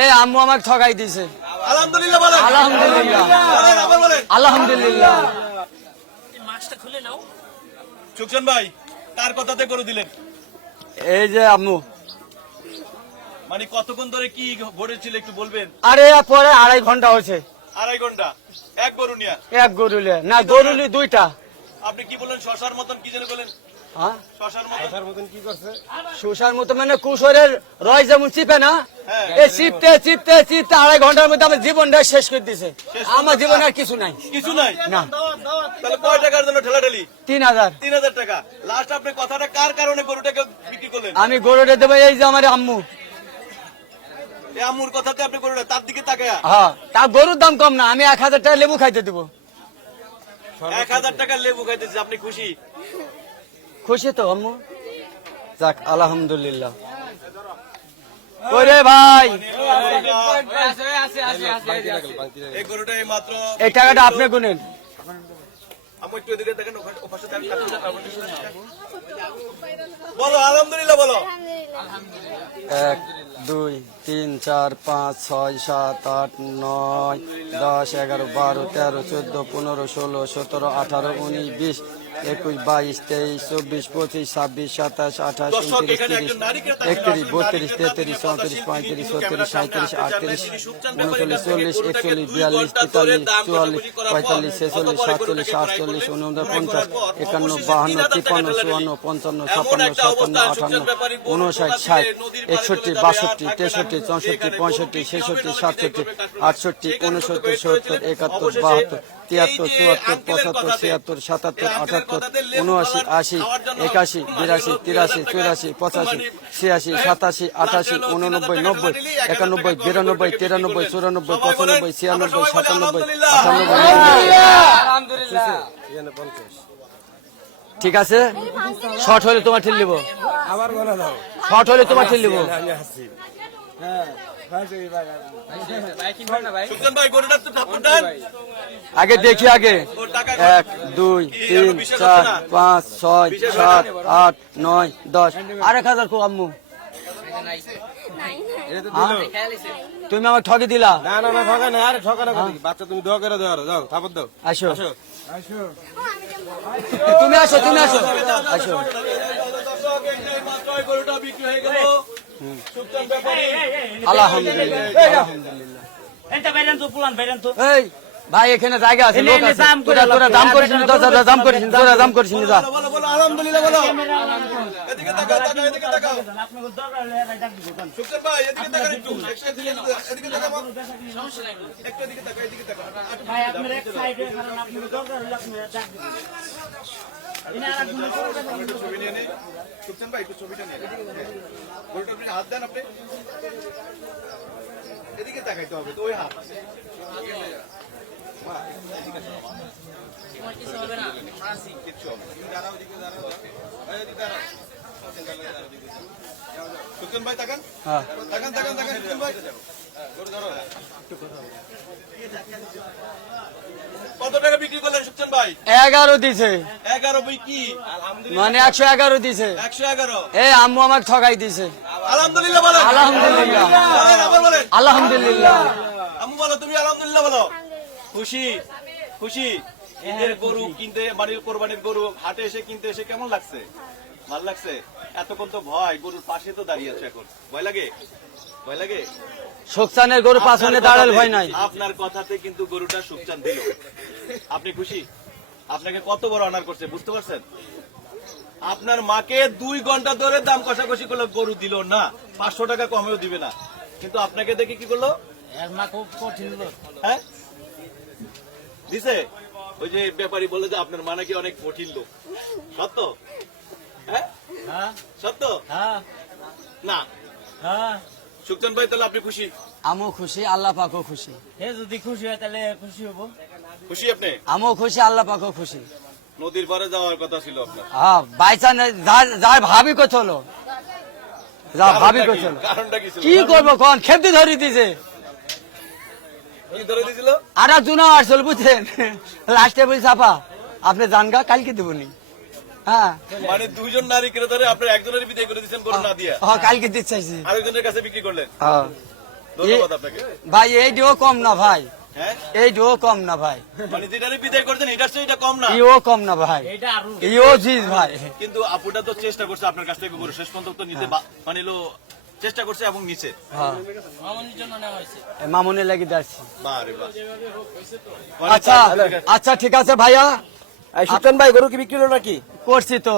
এই আম্মু আমাকে ঠকাই দিছে। আলহামদুলিল্লাহ বলেন। আলহামদুলিল্লাহ। বলেন, আবার বলেন। আলহামদুলিল্লাহ। সুকসান ভাই কার কথাতে করে দিলেন? এই যে আম্মু। মানে কতক্ষণ ধরে কি ঘটেছিল একটু বলবেন? আরে পরে আড়াই ঘণ্টা হয়েছে। আড়াই ঘণ্টা। এক গরু নিয়া। এক গরুলে না গরুলি দুইটা। আপনি কি বললেন শশার মতন কি যেন বলেন? হ্যাঁ? সুসার মতো মানে কুশোরের রয় যেমন চিপে না হ্যাঁ। এই চিপতে চিপতে চিপতে আড়াই ঘণ্টার মধ্যে আমার জীবনটা শেষ করে দিছে। আমার জীবনে আর কিছু নাই। কিছু নাই? না। তাহলে কয় টাকার জন্য ঠেলাঠেলি? তিন হাজার। তিন হাজার টাকা। লাস্ট আপনি কথাটা কার কারণে গরুটাকে বিক্রি করলেন? আমি গরুটা দেবো এই যে আমার আম্মু। এই আমুর কথাতে আপনি গরুটা তার দিকে তাকায়া? হ্যাঁ তা গরুর দাম কম না আমি এক হাজার টাকা লেবু খাইতে দিব। এক হাজার টাকা লেবু খাইতেছে আপনি খুশি? খুশি তো আম্মু? যাক আলহামদুলিল্লাহ। ভাই! এই টাকাটা আপনি গুনেন। বলো আলহামদুলিল্লাহ বলো। এক দুই তিন চার পাঁচ ছয় সাত আট নয় দশ এগারো বারো তেরো চোদ্দ পনেরো ষোলো সতেরো আঠারো উনিশ বিশ একুশ বাইশ তেইশ চব্বিশ পঁচিশ ছাব্বিশ সাতাশ আঠাশ উনত্রিশ তিরিশ একত্রিশ বত্রিশ তেত্রিশ চৌত্রিশ পঁয়ত্রিশ ছত্রিশ সাঁত্রিশ আটত্রিশ উনচল্লিশ চল্লিশ একচল্লিশ বিয়াল্লিশ তেতাল্লিশ চুয়াল্লিশ পঁয়তাল্লিশ ছেচল্লিশ সাতচল্লিশ আটচল্লিশ। উনপঞ্চাশ পঞ্চাশ একান্ন বাহান্ন 3000 টাকা তিপ্পান্ন। চুয়ান্ন পঞ্চান্ন ছাপ্পান্ন সাতান্ন ব্যাপারী গরু উনষাট ষাট একষট্টি বাষট্টি। তেষট্টি চৌষট্টি পঁয়ষট্টি ছেষট্টি সাতষট্টি। আটষট্টি উনসত্তর সত্তর একাত্তর বাহাত্তর তিয়াত্তর চুয়াত্তর পঁচাত্তর ছিয়াত্তর সাতাত্তর আটাত্তর উনআশি আশি একাশি মানে বিরাশি তিরাশি চুরাশি পঁচাশি মানে, ছিয়াশি হ্যাঁ, সাতাশি আটাশি উননব্বই নব্বই একানব্বই বিরানব্বই তিরানব্বই চুরানব্বই পঁচানব্বই ছিয়ানব্বই সাতানব্বই। আটানব্বই ঠিক আছে? শর্ট হলে তোমার ঠিক নিব। আবার বলে দাও। শর্ট হলে তোমার ঠিক নিব। আমি আগে দেখি আগে। এক দুই তিন চার পাঁচ ছয় সাত আট নয় দশ। আর এক হাজার খুব আম্মু? তুমি আমার ঠকে দিলা না না না ঠকা না আরে ঠকা না? বাচ্চা তুমি দোয়া করে দাও আরও, যাও থাপর দাও আসো তুমি আসো তুমি আসো আসো হয়ে ব্যাপারী আলহামদুলিল্লাহ এই তো বাইরেন তো পুলান বাইরেন তো এই ভাই এখানে জায়গা আছে লোক আছে। তোরা তোরা দাম করিস নি, তোরা দাম করিস নি, তোরা দাম করিস নি, যা। বলো বলো আলহামদুলিল্লাহ বলো। এদিকে তাকাও তাকাও এদিকে তাকাও। আপনাকে দরকার হলে এরাই ডাক দিব সুকচান ভাই এদিকে তাকান একটু। এদিকে এদিকে তাকাও। একটু এদিকে তাকাও এদিকে তাকাও। ভাই আপনার এক সাইডে কারণ আপনাকে দরকার হলে আপনি ডাক দিবেন। এনে আর একটু ছবি নিয়ে নিন সুকচান ভাই একটু ছবিটা নিয়ে নিন গরুটা আপনি হাত দেন আপনি। এদিকে তাকাইতে হবে তো ওই হাত। কত টাকা বিক্রি করলেন সুকচান ভাই এগারো দিছে। এগারো কি মানে একশো এগারো দিছে। একশো এগারো এ আম্মু আমাকে ঠকাই দিছে। আলহামদুলিল্লাহ আলহামদুলিল্লাহ। আলহামদুলিল্লাহ। আম্মু বলো তুমি আলহামদুলিল্লাহ বলো। খুশি খুশি। ঈদের গরু কিনতে বাড়ির কোরবানির গরু হাটে এসে কিনতে এসে কেমন লাগছে? ভালো লাগছে? এতক্ষণ তো ভয় গরুর পাশে তো দাঁড়িয়ে আছো এখন। ভয় লাগে? ভয় লাগে? শোকসানের গরু পাছনে দাঁড়াল ভয় নাই। আপনার কথাতে কিন্তু গরুটা সুখচান দিল। আপনি খুশি? আপনাকে কত বড় অনার করছে বুঝতে পারছেন? আপনার মাকে দুই ঘণ্টা ধরে দাম কষাকষি করল গরু দিল না। পাঁচশো টাকা কমেও দিবে না। কিন্তু আপনাকে দেখে কি করল? মা খুব কঠিন হ্যাঁ? দিছে? ওই যে ব্যাপারী বলে যে আপনার মা নাকি অনেক কঠিন লোক। সত্য? হ্যাঁ? হ্যাঁ সত্য? হ্যাঁ না। হ্যাঁ ভাই তাহলে আপনি খুশি? আমও খুশি আল্লাহ পাকও খুশি। হে যদি খুশি হয় তাহলে খুশি হব। খুশি আপনি? আমও খুশি আল্লাহ পাকও খুশি। নদীর পারে যাওয়ার কথা ছিল আপনার। হ্যাঁ বাইচান যা যার ভাবি কত হলো। যা ভাবি কত হলো। কারণটা কি ছিল? কি করব কোন? খেপতি ধরি দিছে কি আর জুনা আসল বুঝছেন? লাস্টে বলি চাপা আপনি জানগা কালকে দেবনি। হ্যাঁ। হ্যাঁ, হ্যাঁ। ভাই কম না ভাই। কম না ভাই। এটা কম না? কম না ভাই। ইও জিজ ভাই। কিন্তু আপুটা তো চেষ্টা করছে আপনার কাছ থেকে শেষ পর্যন্ত নিতে চেষ্টা করছে এবং নিচে। হ্যাঁ। মামনি লাগি যাচ্ছি। আচ্ছা আচ্ছা ঠিক আছে ভাইয়া। সুতন ভাই গরু কি বিক্রি নাকি? করছি তো।